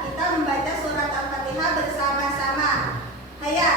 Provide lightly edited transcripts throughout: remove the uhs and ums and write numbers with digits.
Kita membaca surat Al-Fatihah bersama-sama. Hayya.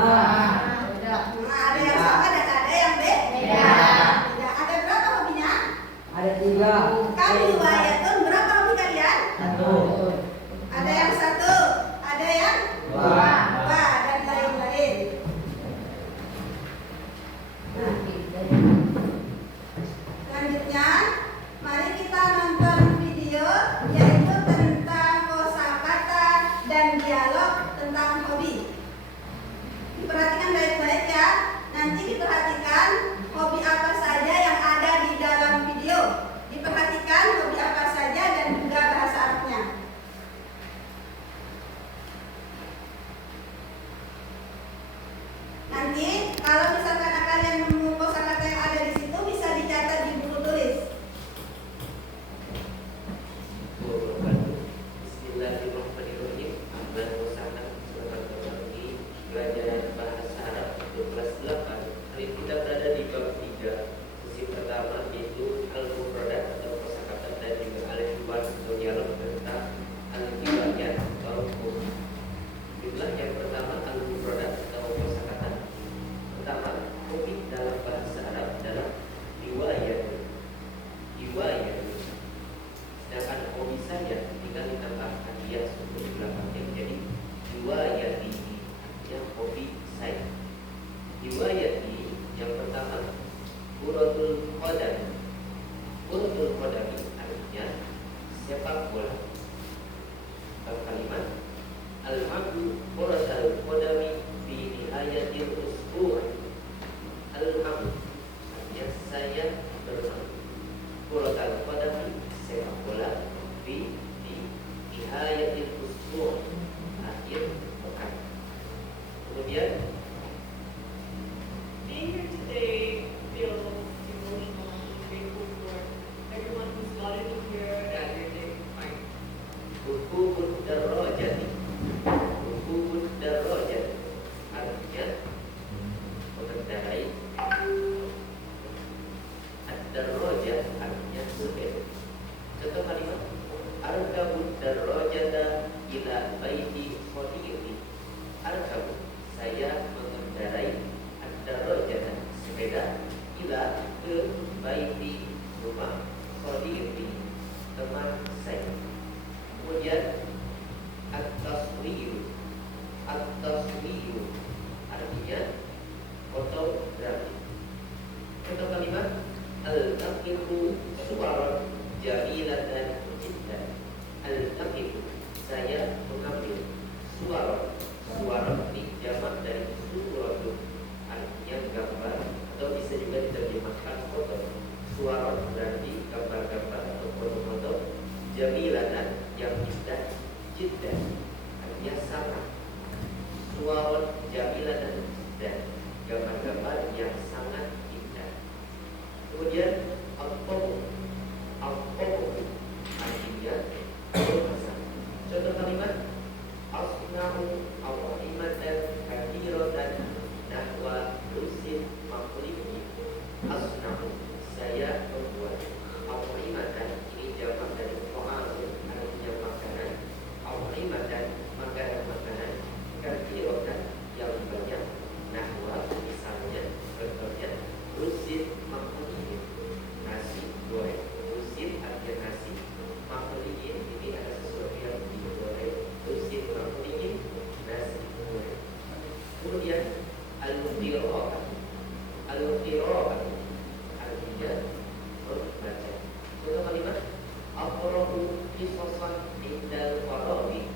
Ada yang sama dan ada yang beda. Ada berapa hobinya? Ada 3. Kamu Wayatun, berapa hobi kalian? 1. Ada yang 1, ada yang 2, dan lain-lain. Selanjutnya, mari kita nonton video yaitu tentang kosakata dan dialog tentang hobi. Diperhatikan baik-baik ya. Nanti diperhatikan hobi apa saja yang ada di dalam video. Diperhatikan hobi apa saja dan juga bahasa Arabnya. Nanti kalau misalkan kalian nemu kosakata yang ada di situ bisa dicatat di buku tulis. Bismillahirrahmanirrahim. Dan usahakan selamat berbagi pelajaran bahasa Arab untuk kelas 8. Hari kita berada di bab 3. Sesi pertama yaitu al-mufradat atau kosakata dan juga al-hiwar atau dialog tentang al-hiwayat atau hobi. Jumlah yang pertama al-mufradat atau kosakata. Pertama, hobi dalam bahasa Arab adalah riwayat. Riwayat. Sedangkan hobi saya tinggal ditambah hadiah suku di belakangnya, jadi riwayati yang hobi saya. Riwayati yang pertama kuratul qadam. Kuratul qadam artinya sepak bola. Kalimat al-abdu kuratul qadami fi nihayatil usbur. Al-abdu artinya saya bermain. Kuratul qadami sepak bola di nihayatil usbur, akhir pekan. Kemudian Being here today feels emotional and grateful for everyone who's gotten to hear that they're doing fine. Rukubud darajati. Rukubud darajati artinya mengendarai. Ad-darajat artinya sepeda. Contoh kalimat arkabud darajata ila baiti sadiqi. Arkabud, saya mengendarai ad-darajata sepeda ila ke baiti rumah sadiqi teman saya. Kemudian at-taswiru. At-taswiru artinya fotografi. Contoh kalimat al-taqiqu suwaran jamilatan jiddan. Al-taqiqu, saya mengambil suwaran di jamak dari suratun artinya gambar atau bisa juga diterjemahkan foto. Suwaran berarti gambar-gambar atau foto-foto. Jamilatan yang indah, jiddan artinya sangat. Suwaran jamilatan jiddan, gambar-gambar yang sangat indah. Kemudian al-qomu artinya bermasak. Contoh kalimat asnahu awimatan kathiratan nahwa rusin makulimi. Asnahu, saya membuat. Awimatan ini jamak dari ta'amun artinya makanan. Awimatan makanan-makanan kathiratan yang banyak. Nahwa misalnya, contohnya rusin makulimi, nasi goreng. Rusin artinya nasi, makulimi ini ada sesuatu yang digoreng. Rusin makulimi, nasi goreng. Kemudian al-qira'ah. Al-qira'ah artinya membaca. Contoh kalimat aqra'u qisasan indal farawi.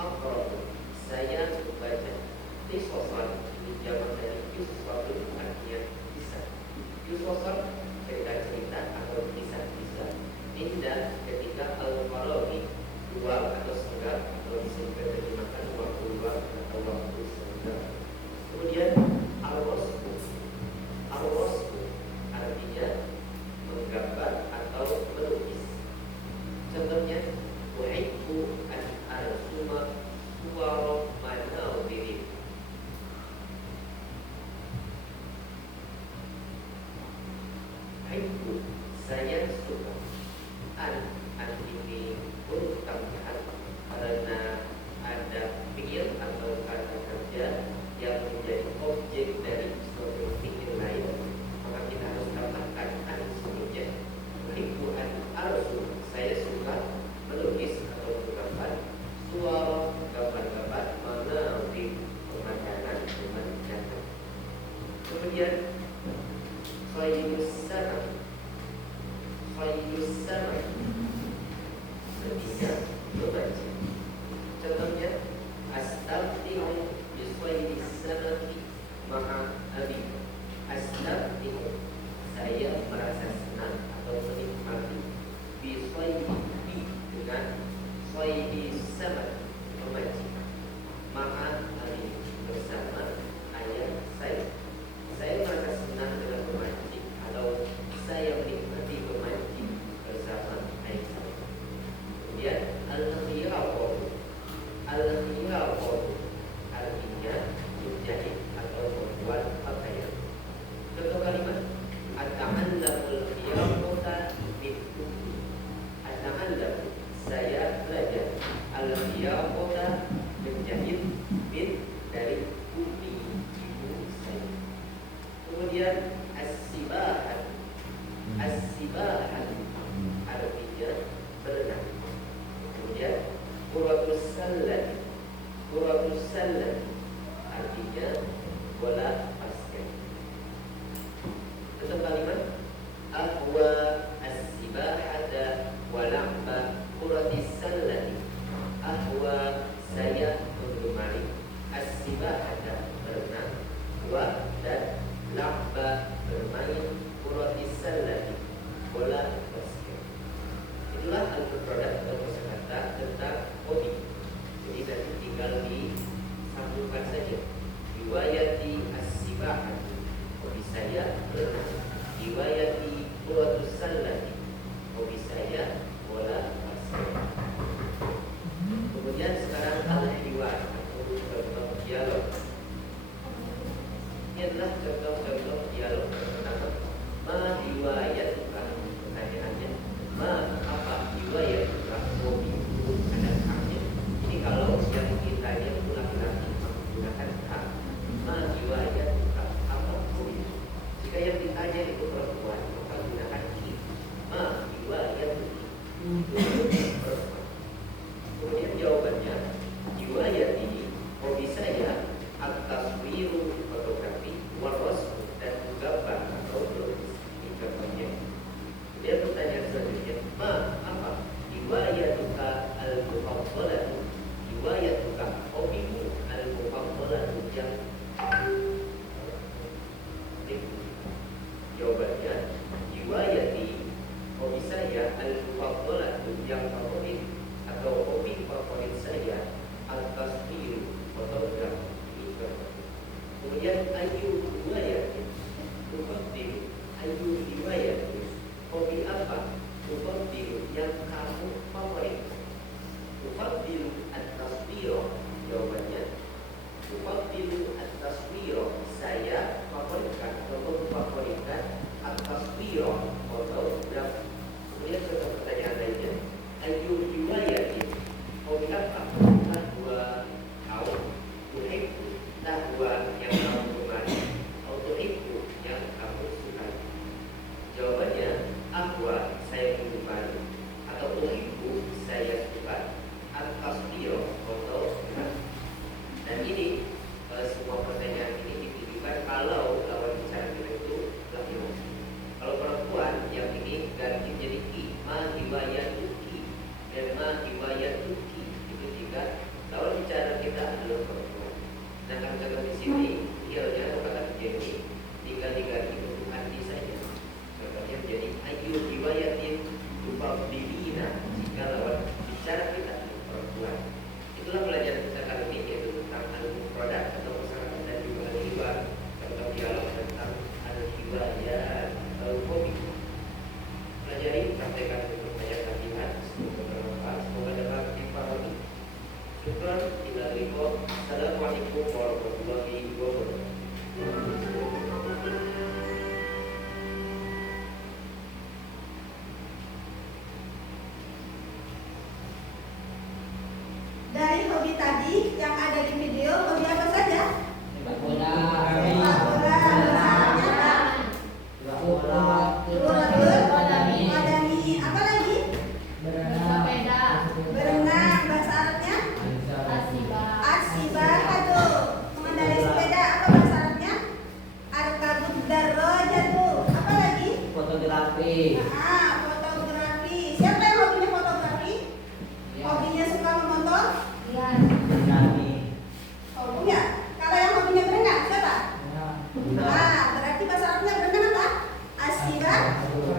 Aqra'u, saya membaca. Qisasan ini jamak dari qisatun artinya kisah. Qisasan cerita-cerita atau kisah-kisah. Indah ketika al-farawi, luang atau senggang, atau bisa juga diterjemahkan waktu luang atau waktu senggang. Kemudian al-wasfu. Al-wasfu artinya menggambar atau melukis. Contohnya uhibbu an arsuma suwara manawbirin. objek dari suatu yang lain, maka kita harus tambahkan an sebelumnya. Uhibbu an arsu, saya suka melukis atau menggambar suara gambar-gambar mengambil pemandangan. Kemudian khairus sama artinya memancing. Contohnya astamti'u bi khairus samaki ma'a abi. Astamti'u, saya merasa senang atau menikmati bi dengan khairus sama memancing ma'a abi bersama ayah saya. Saya merasa senang dengan memancing atau saya menikmati memancing bersama ayah saya. Kemudian al-khiyaqatu artinya menjahit atau membuat pakaian. Contoh kalimat ata'allamul khiyaqata min ummi. Ata'allam, saya belajar al-khiyaqata menjahit min dari ummi, ibu saya. Kemudian as-sibahat artinya berenang. Kemudian kuratus salati artinya bola basket. Contoh kalimat ahwa as-sibahata wa la'ba kuratis salati. Ahwa, saya menggemari as-sibahata berenang, wa dan la'ba bermain, kuratis salati bola basket. Itulah al-mufradat atau kosakata tentang hobi. Jadi nanti tinggal disambungkan saja. Riwayati as-sibahah, hobi saya berenang. Riwayati kuratus salati, hobi saya bola basket. Kemudian sekarang al-hiwar atau contoh dialog. Ini adalah contoh-contoh dialog. Pertama, ma riwayatuka, pertanyaannya ma apa riwayatuka, hobi ada haknya. Ini kalau yang ditanya itu laki-laki menggunakan hak. Ma riwayatuka, apa hobi. Jika yang ditanya itu perempuan maka gunakan ki. Ma riwayatuki, perempuan. Kemudian jawabannya riwayati, hobi saya at-taswiru, fotografi, warasmu, dan gambar atau melukis. Ini gambarnya. Kemudian pertanyaan selanjutnya, ma apa riwayatuka al-mufaddalatu, riwayatuka hobimu al-mufaddalatu yang jawabannya riwayati, hobi saya al-mufaddalatu yang favorit atau hobi favorit saya al-taswir, fotografi. Kemudian ayu riwayatin, tufaddilu, ayu riwayatin, hobi apa tufaddilu yang kamu favorit. Tufaddilu at-taswir, jawabannya tufaddilu at-taswir, saya favoritkan atau memfavoritkan at-taswir, fotografi. Kemudian contoh pertanyaan lainnya, ayu riwayatin, hobi apa tahwa au tuhibbu, tahwa yang kamu gemari, au tuhibbu yang kamu sukai. Jawabannya ahwa, saya menggemari, atau tuhibbu, saya suka, at-taswir Fotografi. Siapa yang hobinya fotografi? Hobinya suka memoto? Oh, punya. Kalau yang hobinya berenang, siapa? Berarti bahasa Arabnya berenang apa? Asibahatu.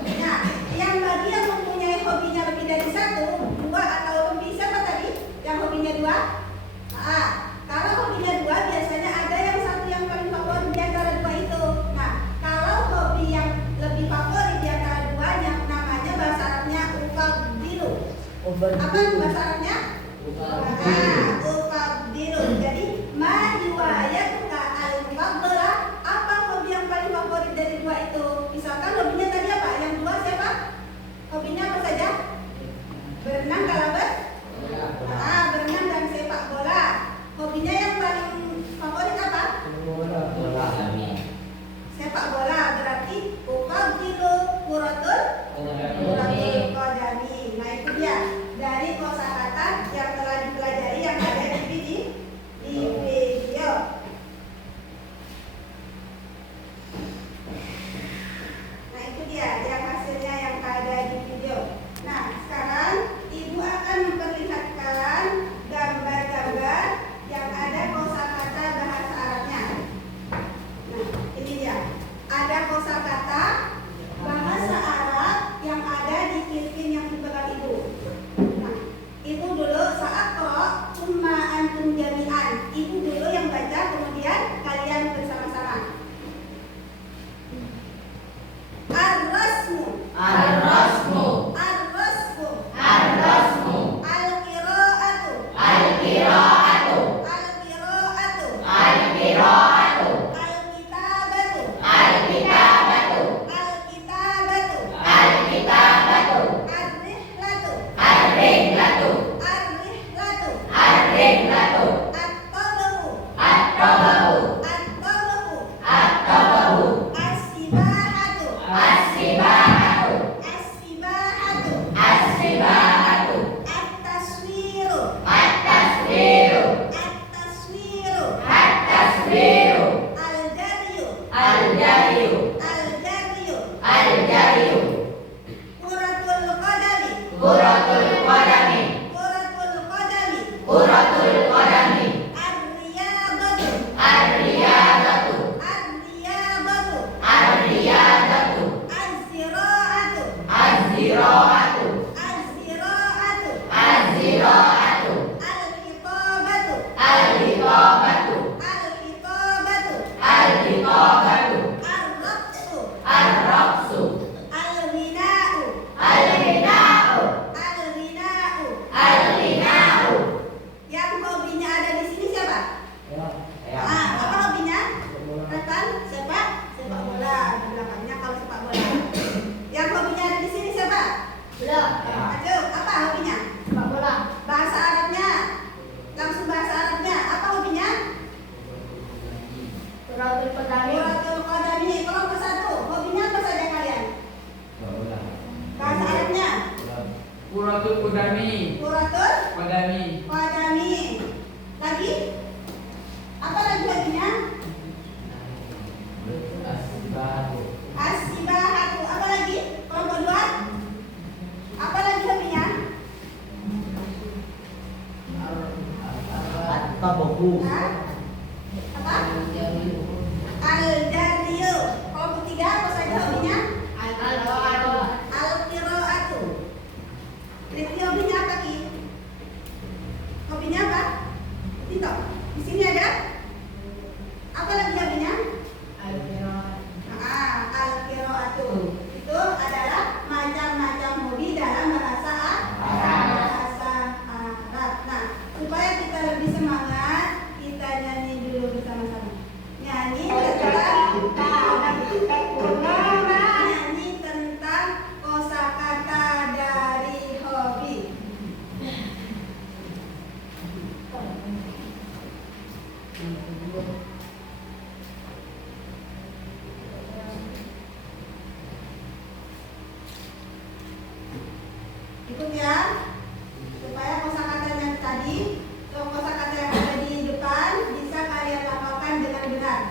Nah, yang bagi yang mempunyai hobinya lebih dari satu, dua atau lebih, siapa tadi? Yang hobinya dua? Kalau hobinya dua, biasanya ada yang satu yang paling favorit di antara dua itu. Nah, kalau hobi yang lebih favorit di antara duanya, namanya bahasa Arabnya ufadilu. Apa bahasa Arabnya? Ufadilu. Jadi mayuwayatuka al-mufaddalah. Apa hobi yang paling favorit dari dua itu? Misalkan hobinya tadi apa? Yang dua siapa? Hobinya apa saja? Berenang kalau berenang dan sepak bola. Hobinya yang paling favorit apa? Sepak bola. Berarti ufadilu kuratul qadami. Nah, itu dia dari kosakata yang telah dipelajari yang ada di video. Nah, itu dia yang hasilnya yang ada di video. Nah, sekarang Ibu akan memperlihatkan gambar-gambar yang ada kosakata bahasa Arabnya. Nah, ini dia. Ada kosakata bahasa Arab yang ada di kirpin yang dipegang Ibu. Nah, Ibu dulu sa'aqra summa antum jami'an. Ibu dulu yang baca, kemudian kalian bersama-sama. Ar-rasmu. Ar-rasmu. Ar-rasmu. Ar-rasmu. Al-qira'atu. Al-qira'atu. Al-qira'atu. Al-qira'atu. Al-kitabatu. Al-kitabatu. Al-kitabatu. Al-kitabatu. Ar-rihlatu. Ar-rihlatu. Ar-rihlatu. Ar-rihlatu. At-tabahu. At-tabahu. At-tabahu. At-tabahu. As-sibahatu. As-sibahatu. As-sibahatu. As-sibahatu. At-taswiru. At-taswiru. At-taswiru. At-taswiru. Al-jaryu. Al-jaryu. Al-jaryu. Al-jaryu. Kuratul qadami. Kuratul qadami. Kuratul qadami. Kuratul qadami. Ar-riyadatu. Ar-riyadatu. Ar-riyadatu. Ar-riyadatu. Az-zira'atu. Az-zira'atu. Az-zira'atu. Az-zira'atu. Al-khitabatu. Al-khitabatu. Al-khitabatu. Al-khitabatu. Ar-raqsu. Ar-raqsu. Al-ghina'u. Al-ghina'u. Al-ghina'u. Al-ghina'u. Yang hobinya ada di sini siapa? Apa hobinya? Rekan sepak bola di belakangnya kalau sepak bola. Yang hobinya ada di sini siapa? Ayo, apa hobinya? Bahasa Arabnya. Langsung bahasa Arabnya. Apa hobinya? Kuratul qadami. Kelompok satu. Hobinya apa saja kalian? Bahasa Arabnya. Kuratul qadami. Kuratul Qadami. qadami. Lagi? Apa lagi hobinya? As-sibahatu. As-sibahatu. Apa lagi? Kelompok dua. Apa lagi hobinya? At-tabahu. Hah? Apa? Al-jaryu. Kelompok tiga apa saja hobinya? Al-qira'atu. Rifki hobinya apa, Ki? Hobinya apa? Tito. Di sini ada? Apa lagi hobinya? Al-qira'atu. Itu adalah macam-macam hobi dalam bahasa Arab. Nah, supaya kita lebih semangat, kita nyanyi dulu bersama-sama. Nyanyi tentang kosakata dari hobi. Ikut ya, supaya kosakatanya tadi, kosakata yang ada di depan bisa kalian lafalkan dengan benar.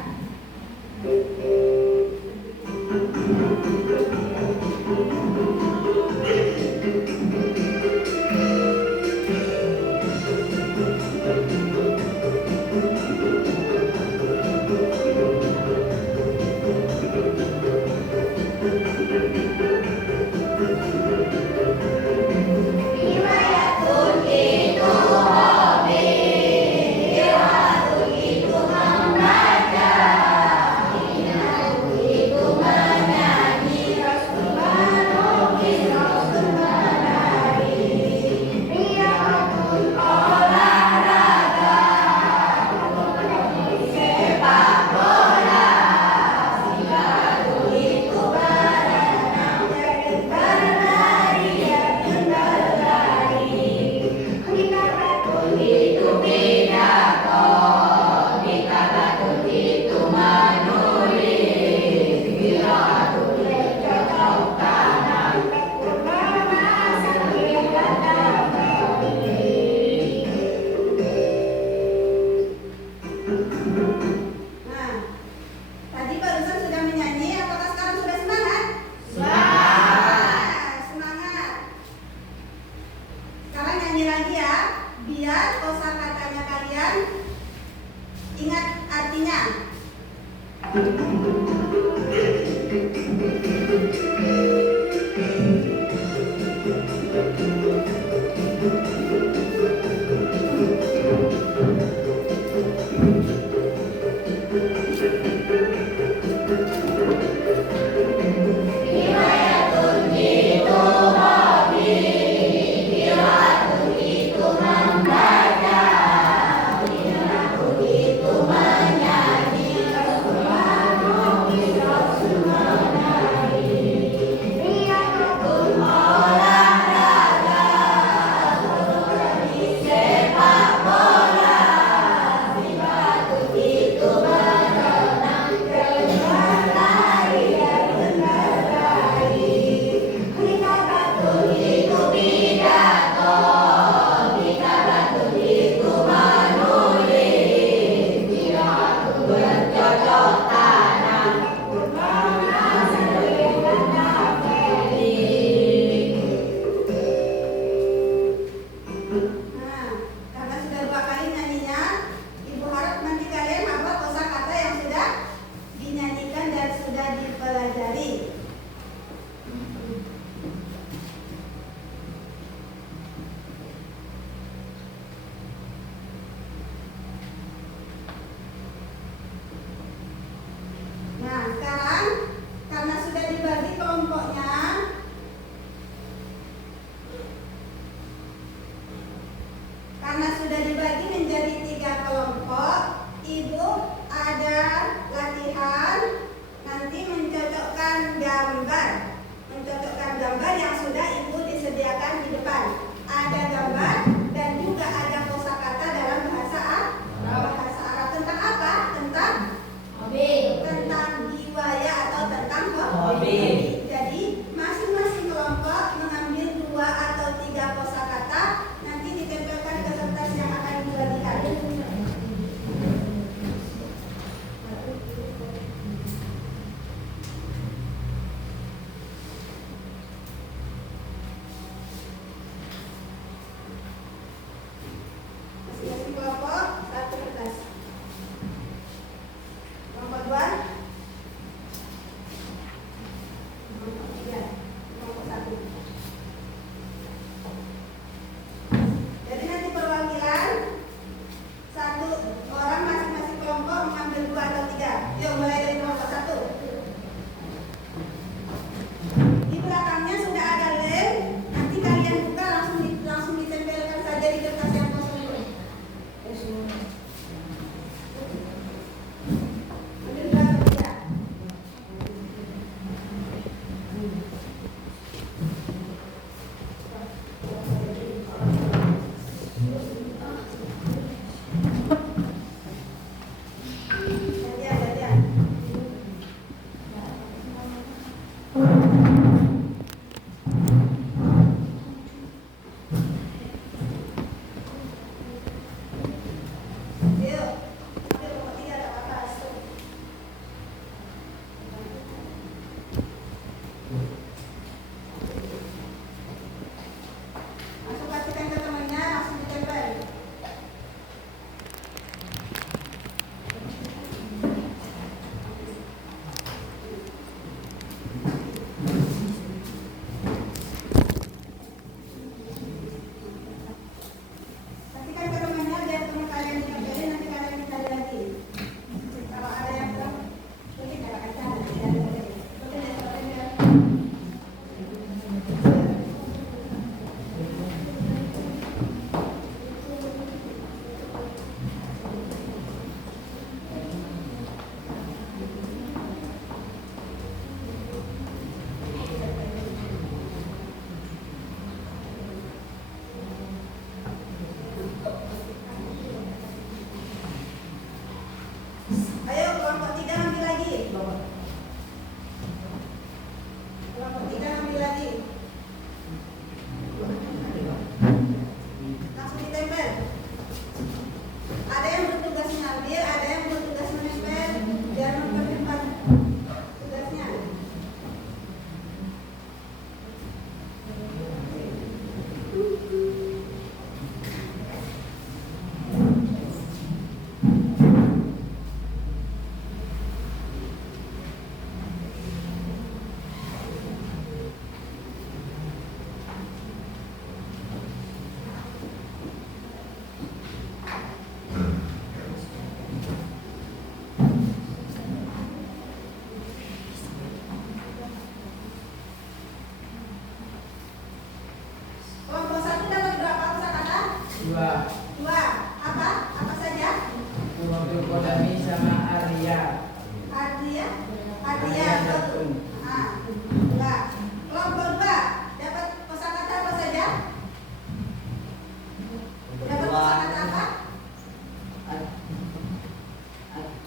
Ingat artinya. Nah, karena sudah 2 kali nyanyinya, Ibu harap nanti kalian hafal kosakata yang sudah dinyanyikan dan sudah dipelajari. Nah, sekarang karena sudah dibagi kelompoknya, menjadi 3 kelompok, Ibu ada latihan nanti mencocokkan gambar yang sudah Ibu disediakan di depan. Ada gambar dan juga ada kosakata dalam bahasa Arab. Tentang apa? Tentang hiwaya atau tentang hobi. Jadi masing-masing kelompok mengambil 2 atau 3 kosakata, nanti ditempelkan ke kertas yang akan dibagikan. Masing-masing kelompok 1 kertas. Kelompok 2, kelompok 3, kelompok 1. Jadi nanti perwakilan 1 orang masing-masing kelompok mengambil 2 atau 3. Yuk mulai dari kelompok 1. Di belakangnya sudah ada lem. Nanti kalian buka langsung ditempelkan saja di kertas yang kosong itu. Ambil 2 atau 3. Gantian.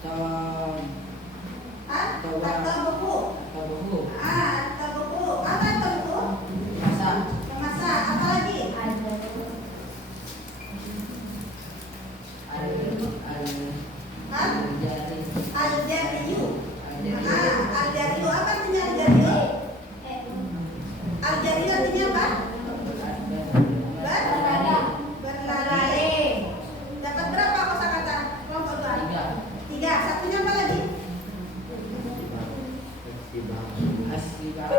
Atau buku. Tabahu. Atau buku. Apa atau buku? Masak. Memasak. Apa lagi? Al-Jariyu. Al-Jariyu. Apa artinya Al-Jariyu? Al-Jariyu artinya apa? Berlari. Dapat berapa kosakata? Kelompok 2. 3. Satunya apa lagi? Asibatu.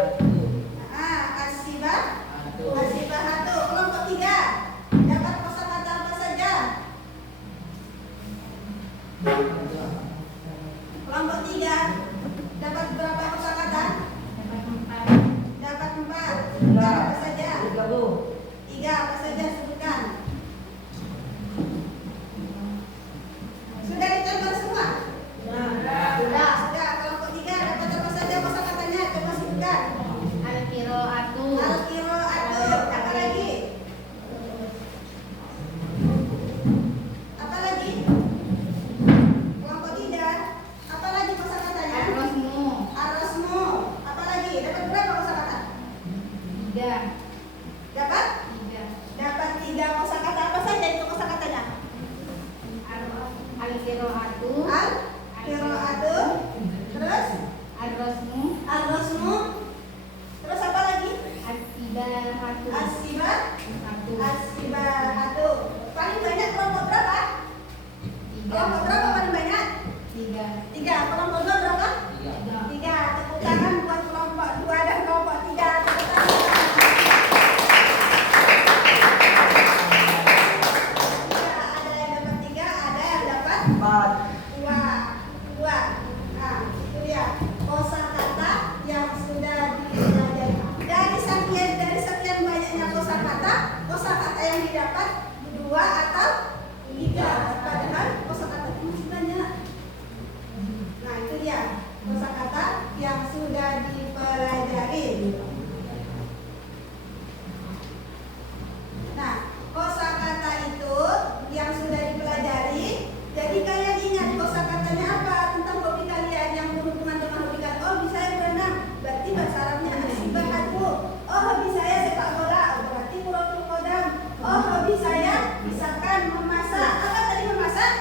Asibahatu. Kelompok 3. Dapat kosakata apa saja? Kelompok 3. Dapat berapa kosakata? Dapat 4. Apa saja? 3. Apa saja sebutkan? Sudah ditambah semua? Sudah. Kelompok 3 dapat apa saja kosakatanya? Coba sebutkan. Al-Qiraatu. Apa lagi? Apa lagi? Kelompok 3. Apa lagi kosakatanya? Ar-Rasmu. Apa lagi? Dapat berapa kosakata? Dapat? Dapat 3 kosakata. Apa saja itu kosakatanya? Al-Qiraatu. Terus? Al-Rasmu. Terus apa lagi? Asibahatu. Paling banyak kelompok berapa? Kelompok berapa paling banyak? 3. Kelompok 2 berapa? 3. Tepuk tangan buat kelompok 2 dan kelompok 3. Tepuk tangan. Ada yang dapat 3, ada yang dapat 2. Nah, itu dia kosakata yang sudah dipelajari. Dari sekian banyaknya kosakata yang didapat 2 atau 3. Padahal kosakata itu masih banyak. Nah, itu dia kosakata yang sudah dipelajari. Nah, kosakata itu yang sudah dipelajari. Jadi kalian ingat kosakatanya apa tentang hobi kalian yang berhubungan dengan hobi kalian. Oh, hobi saya berenang, berarti bahasa Arabnya asibahatu. Oh, hobi saya sepak bola, berarti muratul qadam. Oh, hobi saya misalkan memasak. Apa tadi memasak?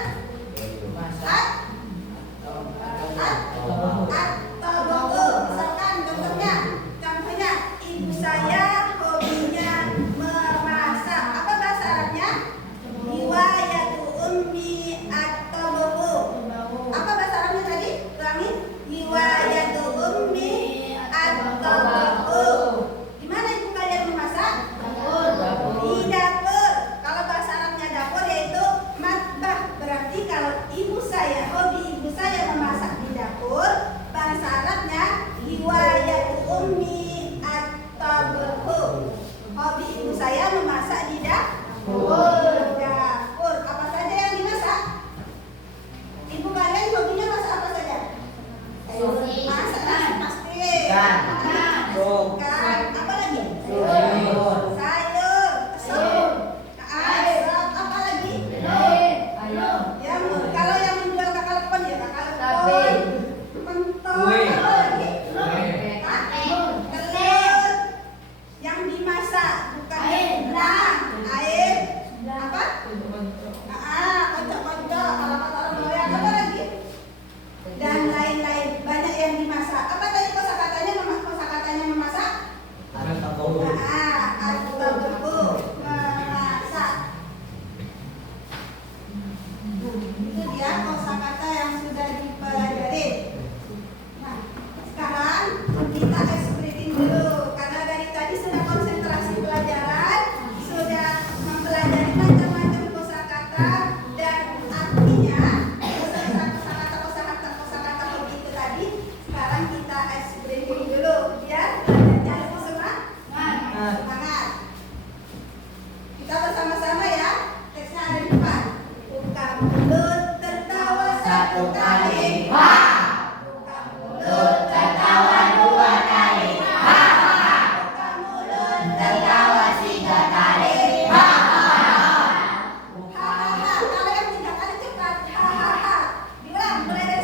Atau misalkan contohnya ibu saya hobinya memasak. Apa bahasa Arabnya? Riwayatu ummi at-tabahu. Apa bahasa Arabnya tadi? Ulangi. Riwayatu ummi at-tabahu. Di mana ibu kalian memasak? Di dapur. Kalau bahasa Arabnya dapur yaitu matbah. Berarti kalau hobi ibu saya memasak di dapur, bahasa Arabnya riwayatu ummi at-tabahu. Hobi ibu saya memasak di dapur. Apa saja yang dimasak? Ibu kalian hobinya masak apa saja? Masak nasi pasti. Ikan. Apa lagi? Sayur. Sup. Apa lagi? Kalau yang menjual kakak lepon ya kakak lepon. Pentol. Apa lagi? Telur. Yang dimasak bukan rendang. Air. Apa? Kocok-kocok. Kalau kata orang Korea apa lagi? Dan lain-lain. Banyak yang dimasak. Apa tadi kosakatanya memasak? Tabahu. At-tabahu. Memasak. Itu dia kosakata yang sudah dipelajari. Nah, sekarang kita explain dulu karena dari tadi sudah konsentrasi pelajaran, sudah mempelajari macam-macam kosakata dan artinya kosakata hobi itu tadi. Sekarang kita explain dulu biar belajarnya lebih semangat. Kita bersama-sama ya. Teksnya ada di depan. Buka mulut tertawa satu kali. Buka mulut tertawa 2 kali. Buka mulut tertawa 3 kali. Kalau yang 3 kali cepat. Bilang mulai dari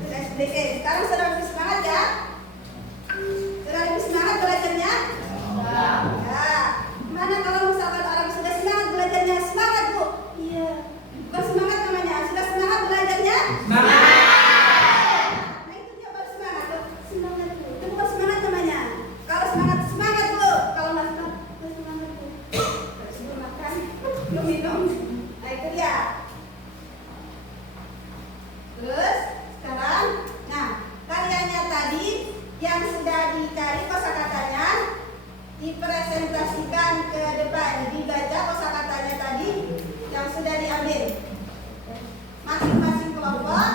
Sudah SBE. Sekarang sudah lebih semangat ya? Sudah lebih semangat belajarnya? Ya. Mana kalau misalkan orang sudah semangat belajarnya, semangat Bu. Iya. Bukan semangat namanya. Sudah semangat belajarnya? Semangat. Nah itu dia baru semangat Bu. Semangat Bu. Itu bukan semangat namanya. Kalau semangat semangat Bu. Kalau nggak semangat, nggak semangat Bu. Sebelum makan, belum minum. Nah itu dia. Terus sekarang, nah karyanya tadi yang sudah dicari kosakatanya dipresentasikan ke depan, dibaca kosakatanya tadi yang sudah diambil. Masing-masing kelompok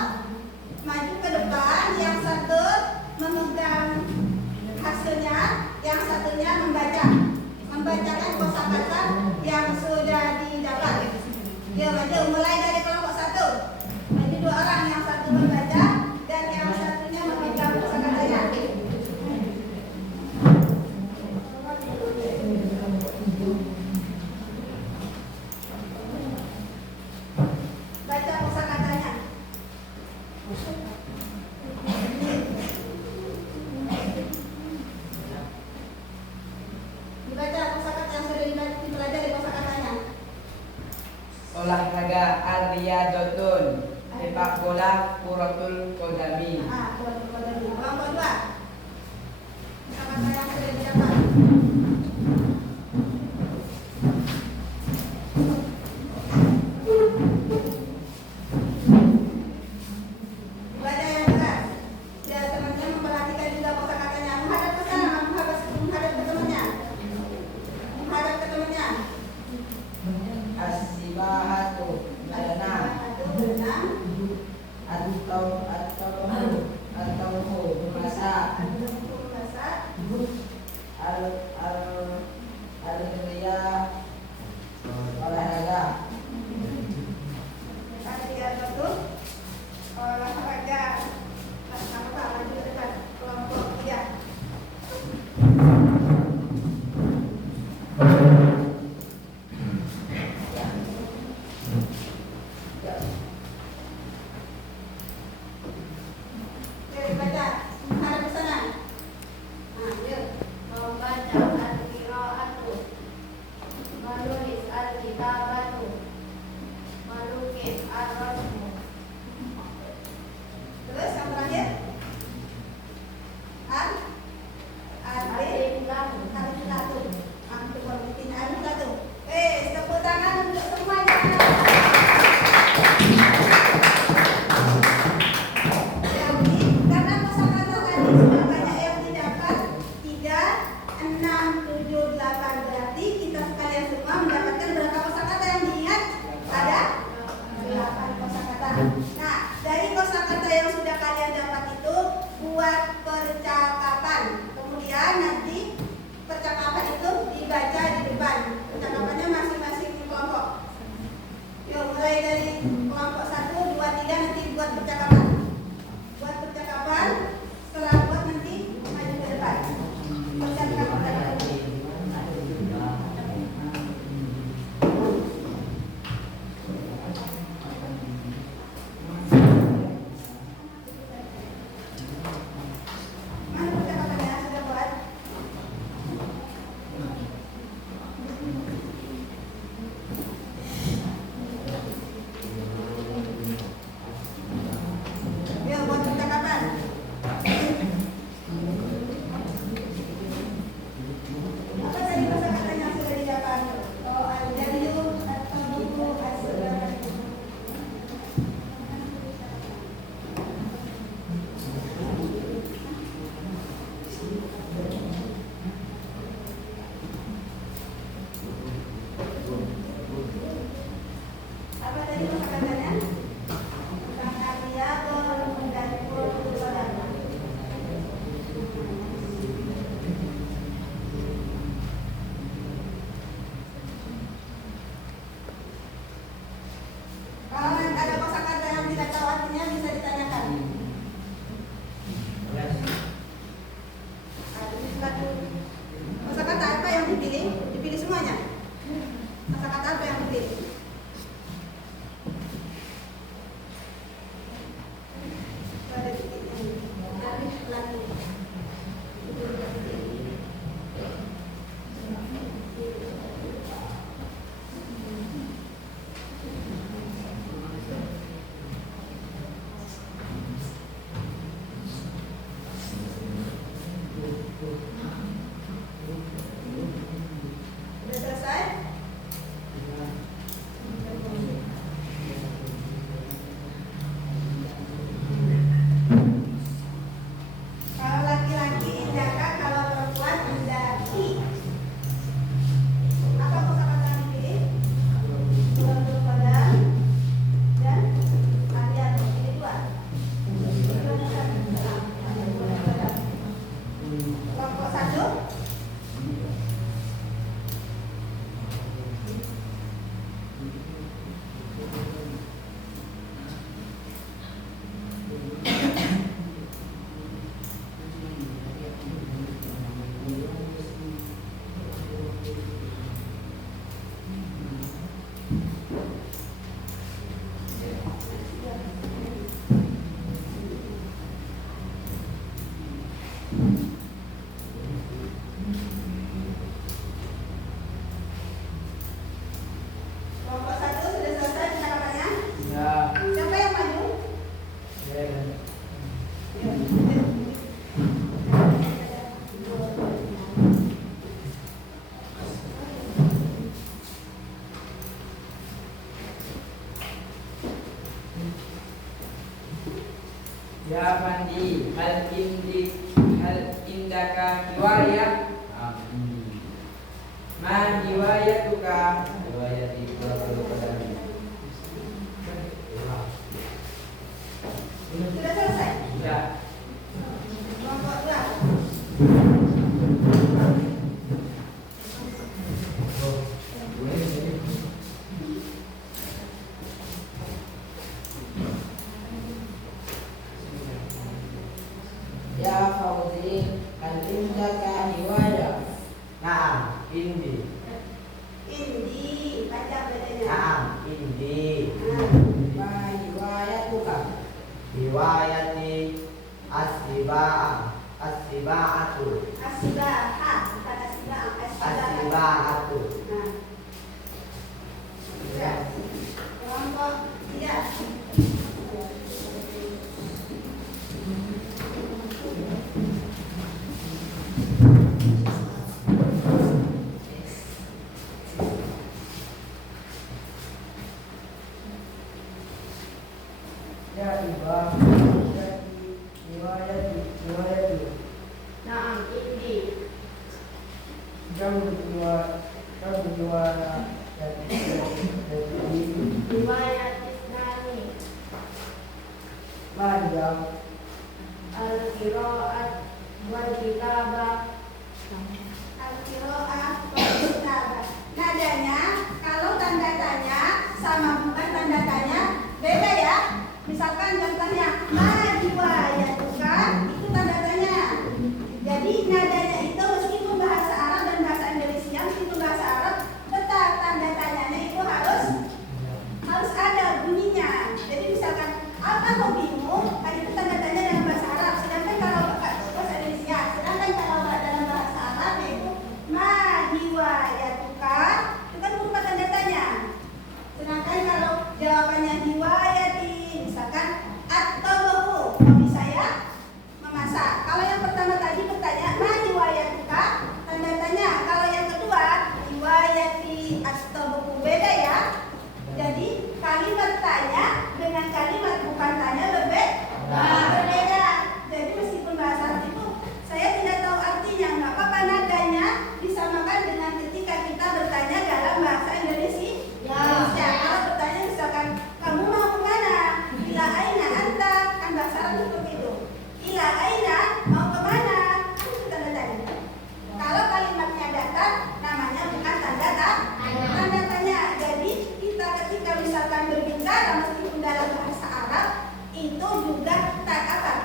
maju ke depan, yang satu memegang hasilnya, yang satunya membacakan kosakata yang sudah didapat. Dia maju mulai dari kelompok satu. Maju 2 orang, yang satu membaca dan yang satunya memegang kosakatanya. Baca kosakatanya. Dibaca kosakata yang sudah dipelajari kosakatanya. Olahraga Ariyadotun, sepak bola Kuratul Kodami. Kelompok 2. Kosakata yang sudah didapat. Baca yang jelas. Biar teman-teman memperhatikan juga kosakatanya. Menghadap ke sana, menghadap ke temannya. Menghadap ke temannya. As-sibahatu, berenang. Berenang. Atau memasak. Memasak. Al-Ria olahraga. Ada 3 bentuk olahraga. Sama Pak, maju ke depan. Kelompok 3. Riwayati hal indaka riwayat. Ma riwayatuka. Riwayati Quratul Qadami. Sudah selesai? Sudah. Kelompok 2. Ya Fauzi, hal indaka riwayat. Naam, indi. Indi, baca bedanya. Naam, indi. Ma riwayatuka. Riwayati as-siba'atu. Asibah, bukan asibah, As-siba'atu. Nah, sudah. Kelompok 3. Ya Ibah. Riwayatu. Naam, indi. Jauh dua Riwayat Isnani. Majam. Al-Qira'at wal Kitabah. Al-Qira'ah wal Kitabah. Nadanya, kalau tanda tanya sama bukan tanda tanya beda ya. Misalkan contohnya ma riwayatuka, itu tanda tanya. Jadi nadanya itu meskipun bahasa Arab dan bahasa Indonesia, meskipun bahasa Arab, tetap tanda tanyanya itu harus ada bunyinya. Jadi misalkan apa hobimu, kan itu tanda tanya dalam bahasa Arab. Sedangkan kalau bahasa Indonesia, sedangkan kalau dalam bahasa Arab yaitu ma riwayatuka, itu kan berupa tanda tanya. Sedangkan kalau jawabannya riwayati, misalkan at-tabahu, hobi saya memasak. Kalau yang pertama tadi bertanya ma riwayatuka, tanda tanya. Kalau yang kedua riwayati at-tabahu, beda ya. Jadi kalimat tanya dengan kalimat bukan tanya berbeda. Jadi meskipun bahasa Arab itu saya tidak tahu artinya, nggak apa-apa, nadanya disamakan dengan ketika kita bertanya dalam bahasa Indonesia. Kalau bertanya misalkan kamu mau kemana? Ila aina anta, kan bahasa Arab seperti itu. Ila aina, mau kemana? Kan itu tanda tanya. Kalau kalimatnya datar, namanya bukan tanda tanya. Jadi kita ketika misalkan berbicara meskipun dalam bahasa Arab itu juga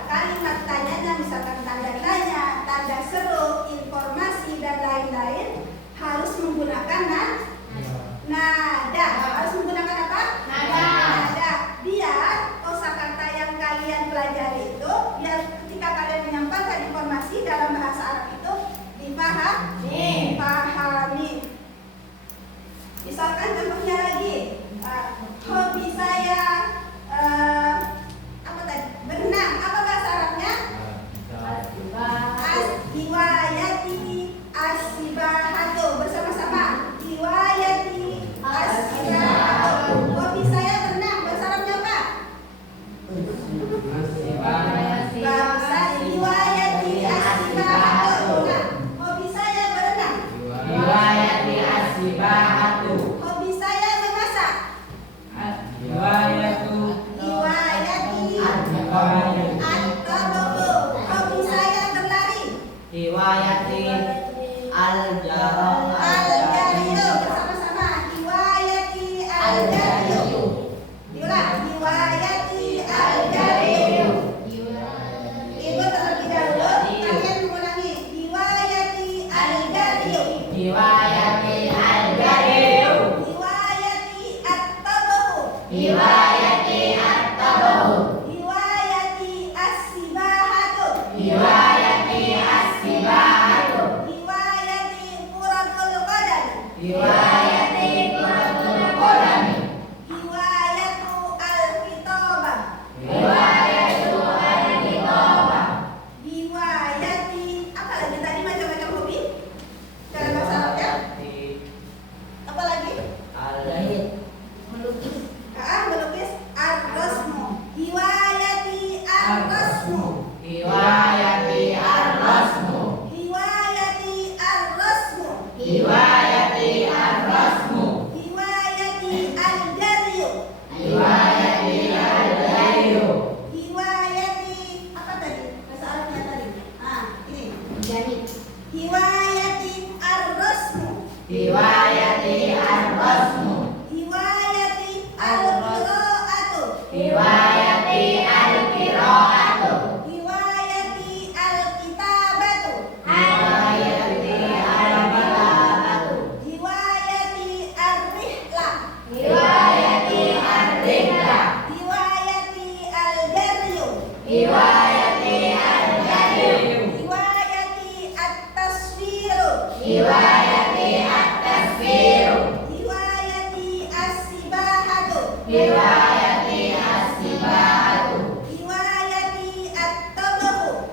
kalimat tanyanya, misalkan tanda tanya, tanda seru, informasi dan lain-lain harus menggunakan nada. Harus menggunakan apa? Nada. Biar kosakata yang kalian pelajari itu, biar ketika kalian menyampaikan informasi dalam bahasa Arab itu dipahami. Misalkan contohnya lagi, hobi saya apa tadi? Berenang. Apa bahasa Arabnya? Riwayati as-sibahatu. Bersama-sama. Riwayati as-sibahatu. Hobi saya berenang. Bahasa Arabnya apa? Bahasa riwayati as-sibahatu. Nah, hobi saya berenang. Riwayati as-sibahatu. Hobi saya memasak. Riwayatu Riwayati at-tabahu. at-tabahu. Hobi saya berlari. Riwayati al-jarah. Al-jariyu. Bersama-sama. Riwayati al-jariyu. Diulang. Riwayati al-jariyu. Ibu terlebih dahulu kalian mengulangi. Riwayati al-jariyu. Riwayati al-jariyu. Riwayati at-tabahu. Riwayati at-tabahu. Riwayati as-sibahatu. Riwayati as-sibahatu. Riwayati quratul qadam. Riwayati quratul qadami. Riwayatu al-kitabah. Riwayatu al-kitabah. Riwayati apa lagi tadi macam-macam hobi dalam bahasa Arabnya? Apa lagi? Melukis ar-rasmu. Riwayati ar-rasmu.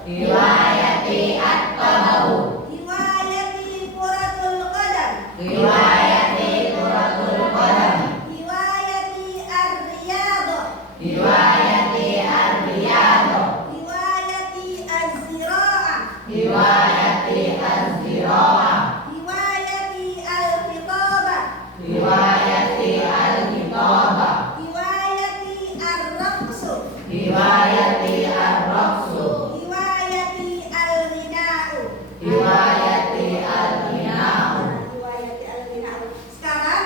Riwayati at-tabau. Riwayati kuratul qadam. Riwayati kuratul qadam. Riwayati ar-riyadah. Riwayati ar-riyadah. Riwayati az-zira'ah. Riwayati az-zira'ah. Riwayati al-khitabah. Riwayati al-kitabah. Riwayati ar-raqsu. Riwayati ar-raqsu. Riwayati al-ghina'u. Riwayati al-ghina'u. Riwayati al-ghina'u. Sekarang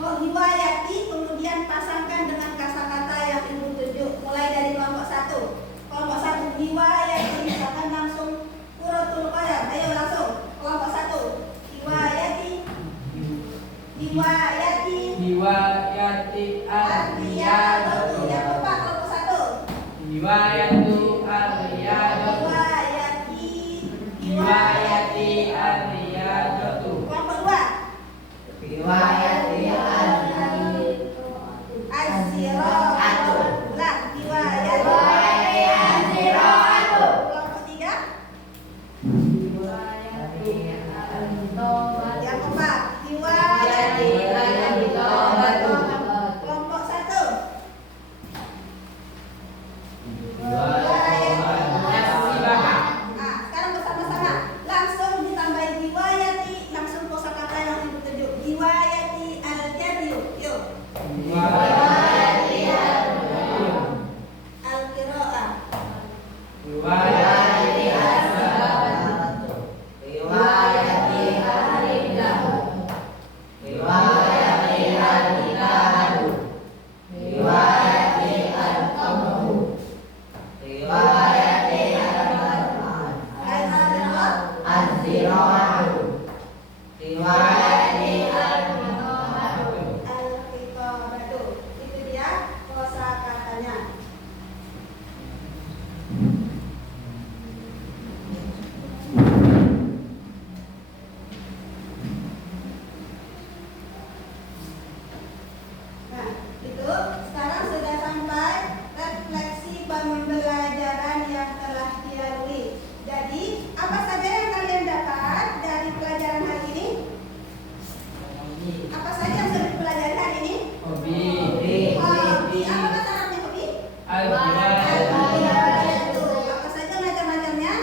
riwayati kemudian pasangkan dengan kata-kata yang ibu tunjuk. Mulai dari kelompok 1. Kelompok 1 riwayati, misalkan langsung kuratul qadam. Ayo langsung kelompok 1. Riwayati Riwayati ar-riyadatu. ar-riyadatu. Yang keempat kelompok 1. Riwayatu ar-riyadatu. Riwayati ar-riyadatu. Kelompok 2. Riwayati Az-zira'atu. Ulang. Riwayati az-zira'atu. kelompok 3. Riwayati al-kitabah. Yang keempat riwayati al-kitabatu. kelompok 1. As-sibah. Nah, sekarang bersama-sama langsung ditambahin riwayati, langsung kosakata yang ibu tunjuk. Riwayati al-jariyu. Yuk. Riwayati al-qira'ah. Al-qira'ah. Riwayati as-sabatu. Riwayati al-riddah. Riwayati al-kitabatu. Riwayati al-qamru. Riwayati az-zira'atu. Riwayati al-kitabatu. Al-khitabatu. Itu dia kosakatanya. Nah, itu sekarang sudah sampai refleksi pembelajaran yang telah dilalui. Jadi, apa saja yang kalian dapat dari pelajaran hari ini? Apa saja yang sudah dipelajari hari ini? Hobi. Hobi. Apa bahasa Arabnya hobi? Al-riwayatu. Al-riwayatu. Apa saja macam-macamnya?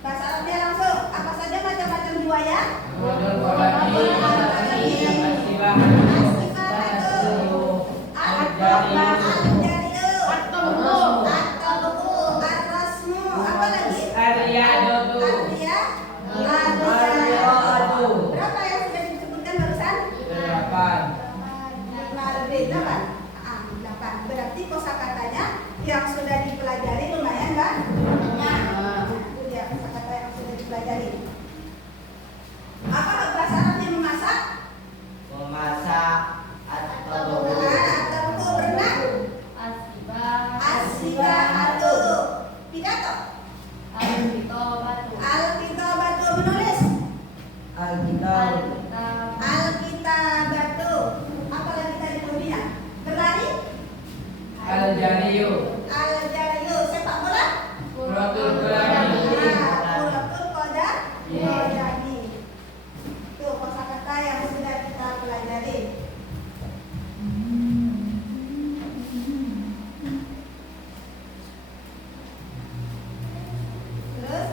Bahasa Arabnya langsung. Apa saja macam-macam riwayat? Kuratul qadam. As-sibah. As-sifatu. Al-jariyu. At-tabu. Ar-rasmu. Apa lagi? Ar-riyadatu. Ar-riyadatu. Berapa yang sudah disebutkan barusan? 8. 5 lebih 8. 8. Berarti kosakatanya yang sudah dipelajari lumayan kan? Nah, itu dia kosakata yang sudah dipelajari. Apa bahasa Arabnya memasak? Memasak atau Atau berenang? As-sibahatu. Pidato. Al-kitabatu menulis. Al-kitabatu. Apa lagi tadi hobinya? Berlari? Al-jariyu. Al-jariyu. Sepak bola? Kuratul qadam. Kuratul qadam. Iya. Qadami. Itu kosakata yang sudah kita pelajari. Terus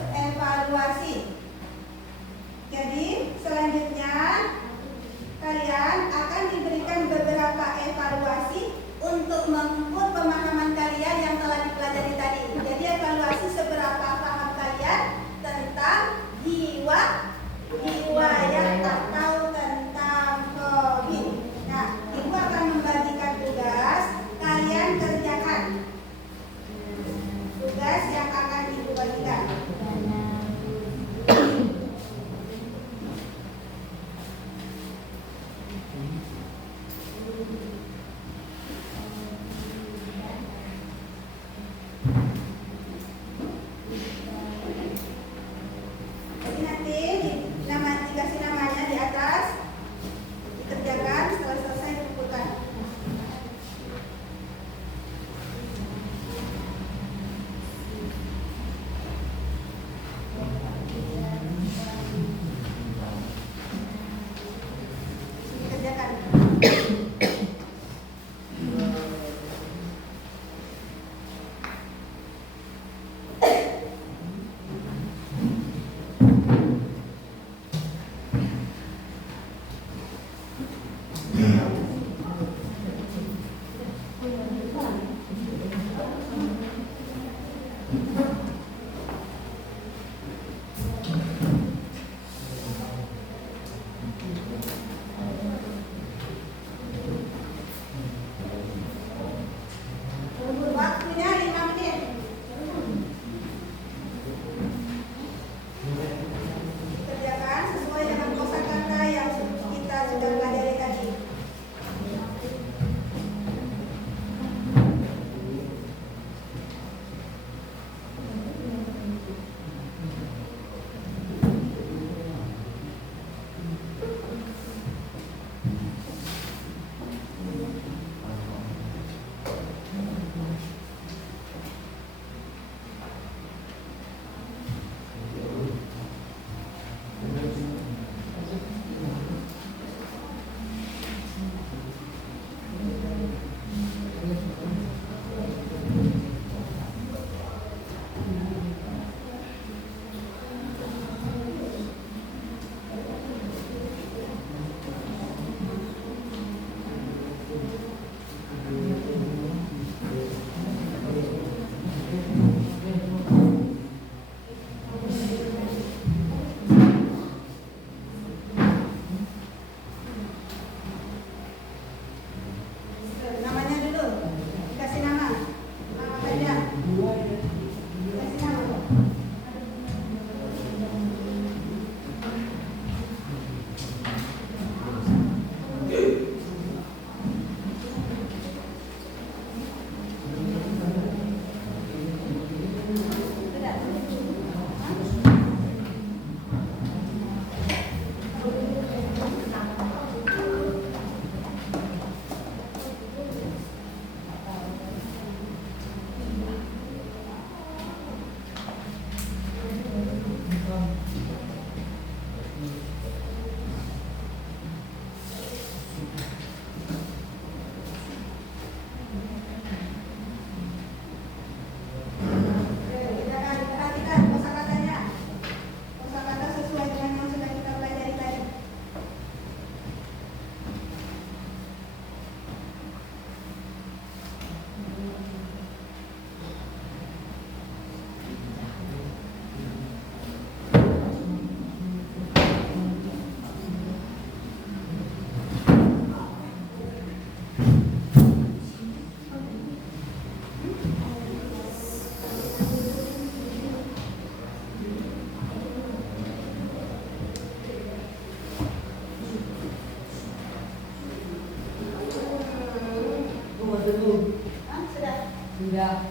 Sudah.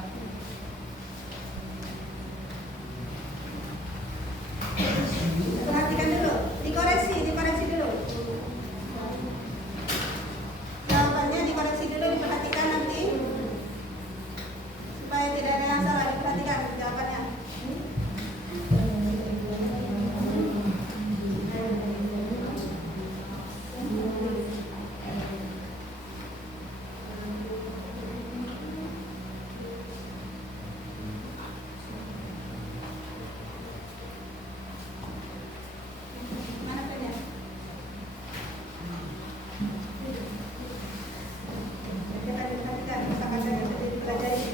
Perhatikan dulu, dikoreksi dulu. Jawabannya dikoreksi dulu, diperhatikan nanti supaya tidak ada yang salah. Diperhatikan jawabannya. Mana punya? Diperhatikan kata-kata yang sudah dipelajari.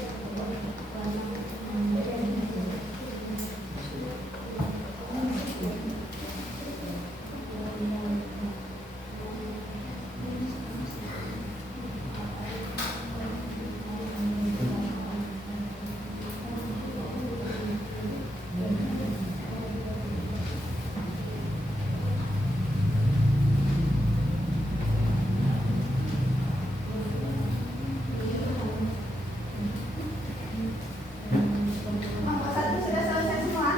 Kelompok 1 sudah selesai semua?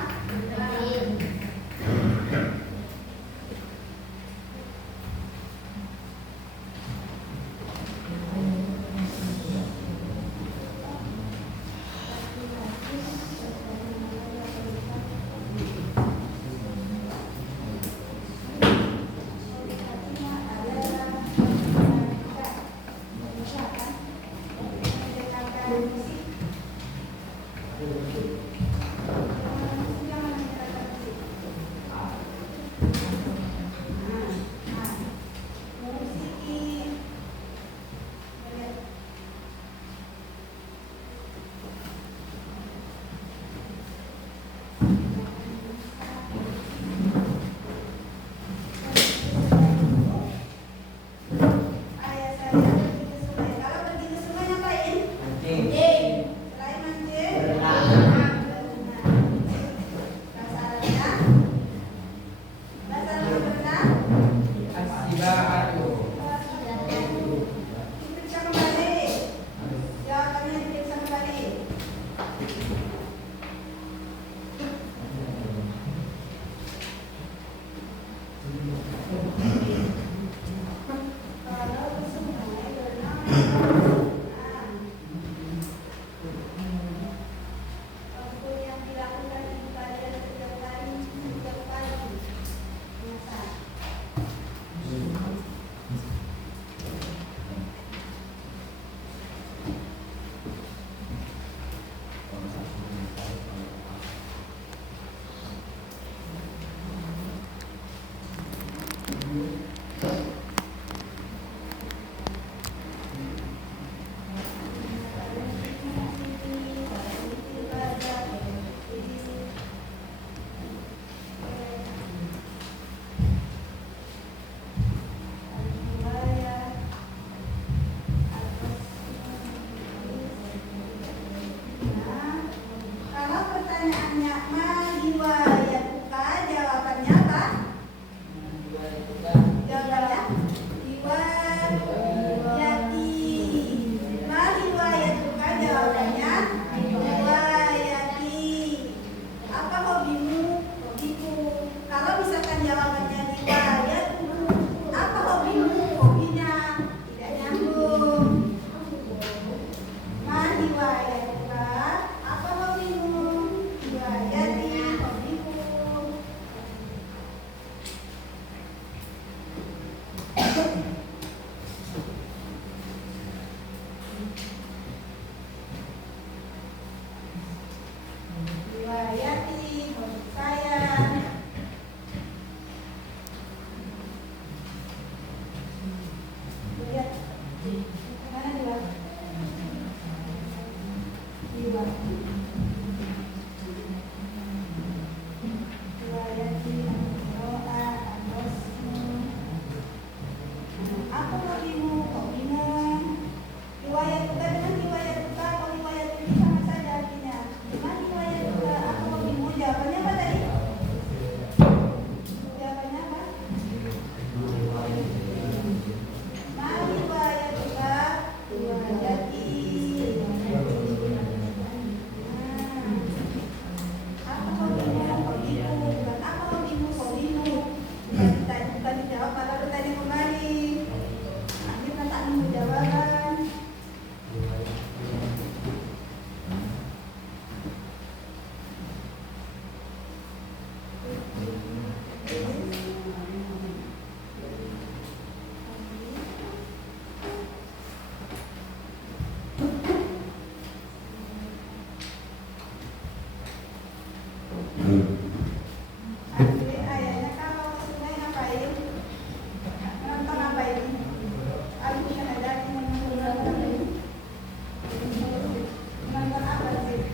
Ayah saya pergi ke sungai. Kalau pergi ke sungai ngapain? Mancing. Selain mancing, Berenang. bahasa Arabnya, bahasa Asli ayahnya kalau ke sungai ngapain? Nonton apa ini? Aku syahadat nonton apa sih?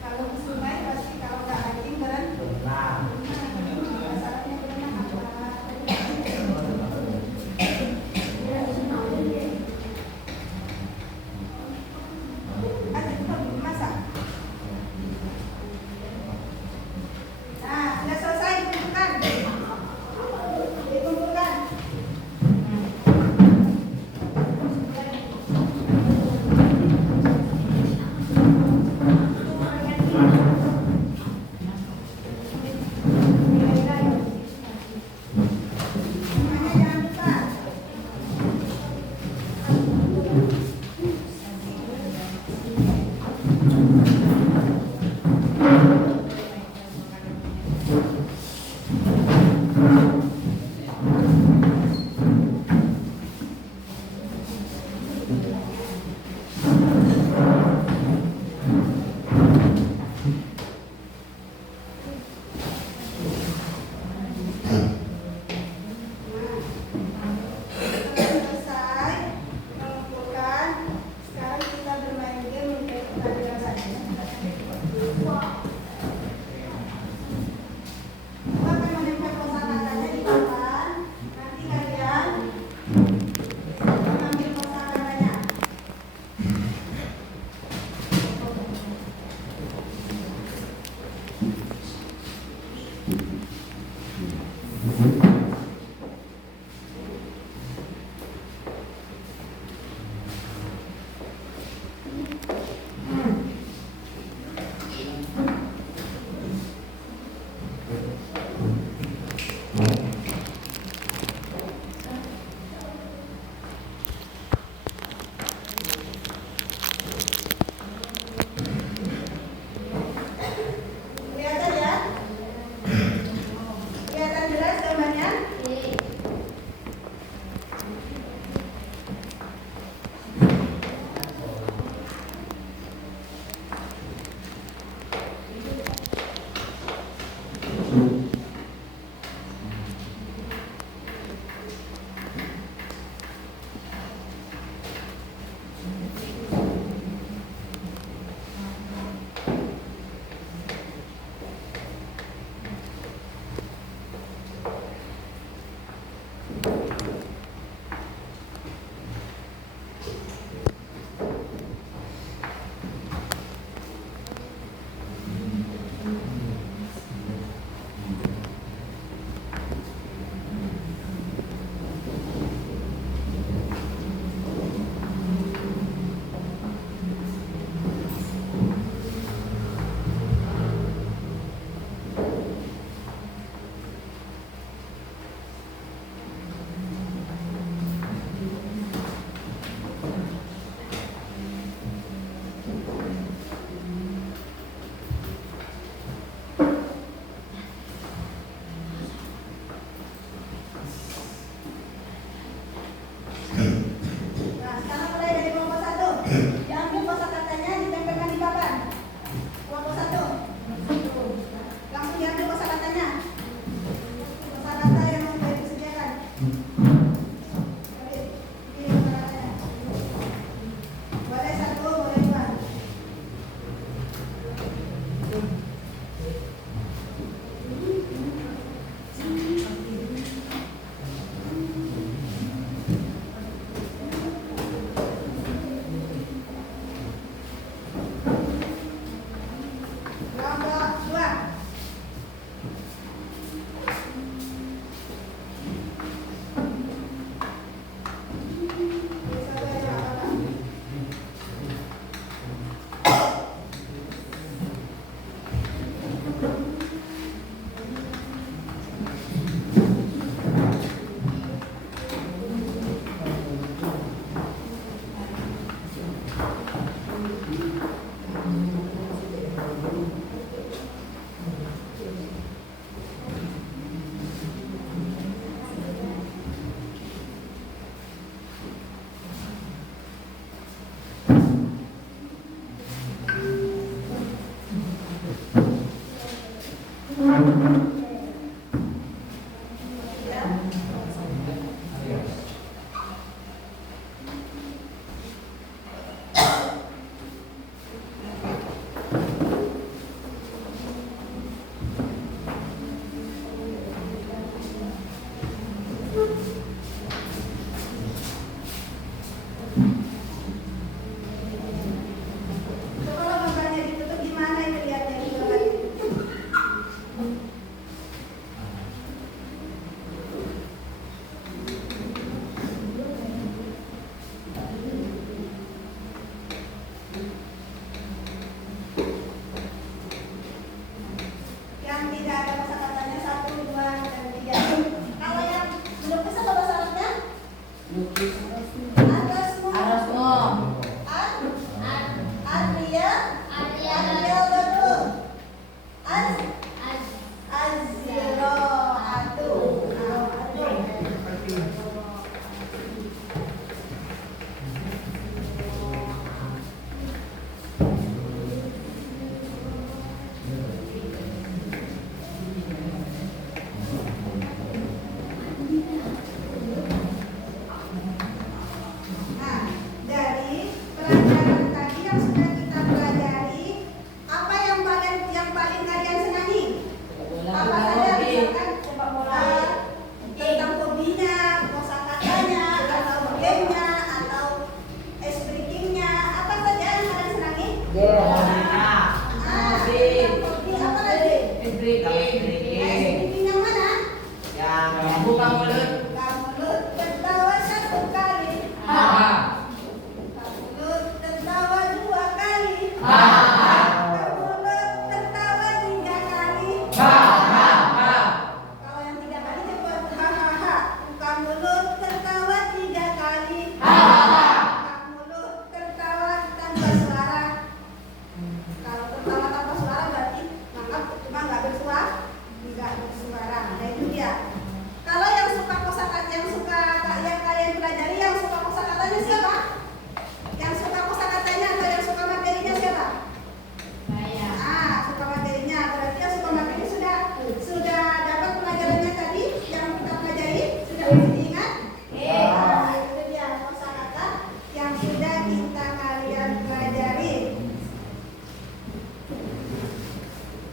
Kalau ke sungai pasti kalau nggak hiking berenang. Berenang. Masalahnya berenang apa? Masak. Nah, sudah selesai dikumpulkan. Dikumpulkan. Semuanya jangan lupa. Setelah selesai mengumpulkan, sekarang kita bermain game untuk pertandingan saja. Akan menempel kosakatanya di papan. Nanti kalian mengambil kosakatanya. Kelihatan ya? Kelihatan jelas gambarnya? Ya. Coba kalau gambarnya ditutup gimana itu lihatnya di gambar itu? Yang tidak ada kosakatanya 1, 2, dan 3. Kalau yang belum bisa apa syaratnya? Ada semua. Ada semua. Adria betul. Aziro atu. Nah, dari pelajaran tadi yang sudah kita pelajari, apa yang paling kalian senangi? Apa saja misalkan tentang hobinya, kosakatanya, atau gamenya, atau ice breakingnya, apa saja yang kalian senangi? Tentang hobi apa lagi? Ice breaking yang mana? Buka mulut. Mulut tertawa 1 kali. Mulut tertawa 2 kali. Mulut tertawa 3 kali. Kalau yang 3 kali cepat. Hahaha. Buka mulut tertawa 3 kali. Buka mulut tertawa tanpa suara. Kalau tertawa tanpa suara berarti nangkap cuma nggak bersuara. Nah itu dia. Kalau yang suka kosakata, yang kalian pelajari, yang suka kosakatanya siapa? Yang suka kosakatanya atau yang suka materinya siapa? Suka materinya. Berarti yang suka materi sudah dapat pelajarannya tadi yang kita pelajari, sudah diingat? Nah, itu dia kosakata yang sudah kalian pelajari.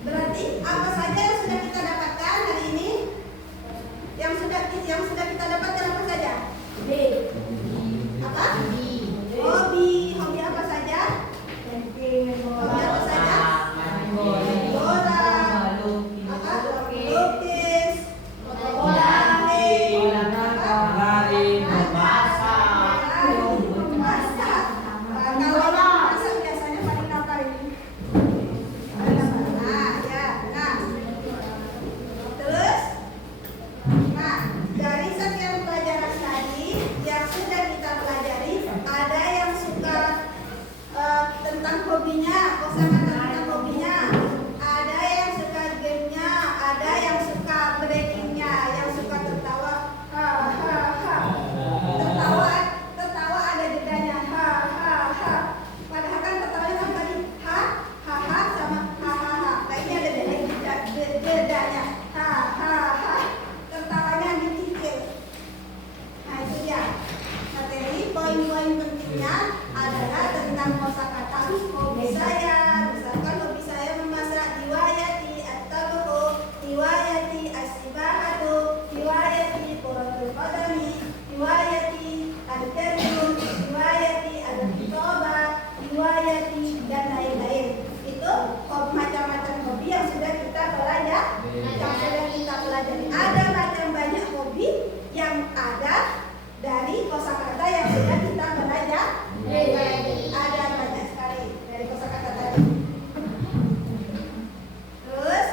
Berarti apa saja yang sudah kita dapatkan hari ini? Yang sudah kita dapatkan apa saja? Apa? Hobi apa saja? Hobi apa saja? Bola, apa? Lukis, Lari. memasak. Kalau memasak biasanya paling apa ini? Terus, dari sekian pelajaran tadi yang sudah kita pelajari, ada yang suka tentang hobinya, kosakata tentang hobinya, ada yang suka gamenya, ada yang suka breakingnya, yang suka tertawa, tertawa ada jedanya, padahal kan tertawanya kan tadi sama nah ini ada jedanya, tertawanya dicicil. Nah itu dia materi. Poin-poin pentingnya adalah tentang kosakata. Hobi saya, misalkan hobi saya memasak, riwayati at-tabuhu, riwayati as-sibahatu, riwayati quratul qadami, riwayati al-karim, riwayati al-kitabah, riwayati dan lain-lain. Itu macam-macam hobi yang sudah kita pelajari. Ada macam banyak hobi yang ada dari kosakata yang sudah kita pelajari. Ada banyak sekali dari kosakata tadi. Terus